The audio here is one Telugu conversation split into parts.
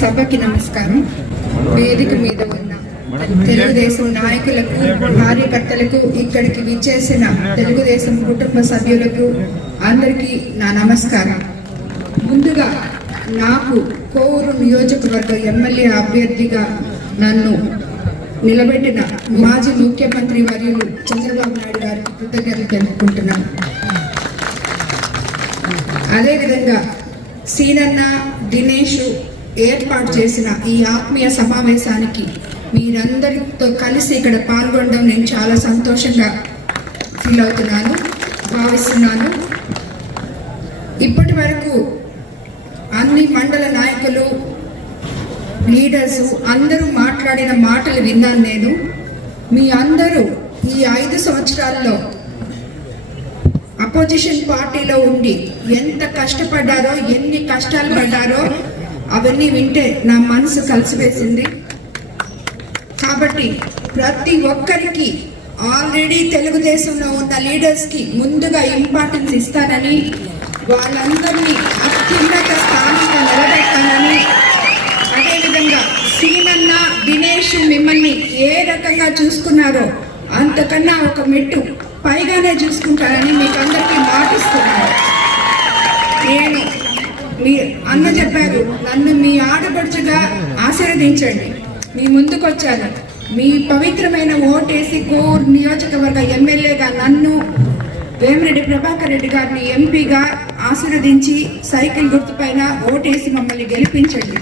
సభకి నమస్కారం. వేదిక మీద ఉన్న తెలుగుదేశం నాయకులకు కార్యకర్తలకు ఇక్కడికి విచ్చేసిన తెలుగుదేశం కుటుంబ సభ్యులకు అందరికీ నా నమస్కారం. ముందుగా నాకు కోవూరు నియోజకవర్గ ఎమ్మెల్యే అభ్యర్థిగా నన్ను నిలబెట్టిన మాజీ ముఖ్యమంత్రి వర్యులు చంద్రబాబు నాయుడు గారికి కృతజ్ఞతలు తెలుపుకుంటున్నాను. అదేవిధంగా సీనన్న దినేష్ ఏర్పాటు చేసిన ఈ ఆత్మీయ సమావేశానికి మీరందరితో కలిసి ఇక్కడ పాల్గొనడం నేను చాలా సంతోషంగా ఫీల్ అవుతున్నాను భావిస్తున్నాను. ఇప్పటి వరకు అన్ని మండల నాయకులు లీడర్స్ అందరూ మాట్లాడిన మాటలు విన్నాను నేను. మీ అందరూ ఈ ఐదు సంవత్సరాల్లో అపోజిషన్ పార్టీలో ఉండి ఎంత కష్టపడ్డారో ఎన్ని కష్టాలు పడ్డారో అవన్నీ వింటే నా మనసు కలిసివేసింది. కాబట్టి ప్రతి ఒక్కరికి ఆల్రెడీ తెలుగుదేశంలో ఉన్న లీడర్స్కి ముందుగా ఇంపార్టెన్స్ ఇస్తానని వాళ్ళందరినీ అత్యున్నత స్థానంలో నిలబెట్టానని అదేవిధంగా సీనన్న దినేష్ మిమ్మల్ని ఏ రకంగా చూసుకున్నారో అంతకన్నా ఒక మెట్టు పైగానే చూసుకుంటానని మీకు అందరికీ మాటిస్తున్నాను. మీ అన్న చెప్పారు నన్ను మీ ఆడపడుచుగా ఆశీర్వదించండి. మీ ముందుకొచ్చాను. మీ పవిత్రమైన ఓటేసి కోర్ నియోజకవర్గ ఎమ్మెల్యేగా నన్ను వేమిరెడ్డి ప్రభాకర్ రెడ్డి గారిని ఎంపీగా ఆశీర్వదించి సైకిల్ గుర్తుపైన ఓటేసి మమ్మల్ని గెలిపించండి.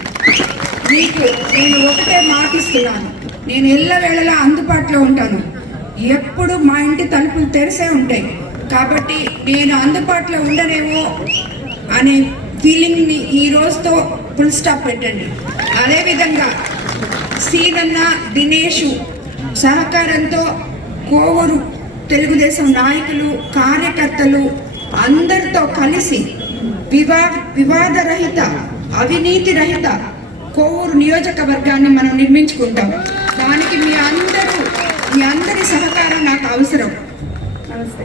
మీకు నేను ఒకటే మాటిస్తున్నాను నేను ఎల్లవేళలా అందుబాటులో ఉంటాను. ఎప్పుడు మా ఇంటి తలుపులు తెరిసే ఉంటాయి. కాబట్టి నేను అందుబాటులో ఉండనేమో అనే ఫీలింగ్ని ఈ రోజుతో ఫుల్ స్టాప్ పెట్టండి. అదేవిధంగా సీనన్న దినేష్ సహకారంతో కోవూరు తెలుగుదేశం నాయకులు కార్యకర్తలు అందరితో కలిసి వివా వివాదరహిత అవినీతి రహిత కోవూరు నియోజకవర్గాన్ని మనం నిర్మించుకుంటాం. దానికి మీ అందరూ మీ అందరి సహకారం నాకు అవసరం. నమస్తే.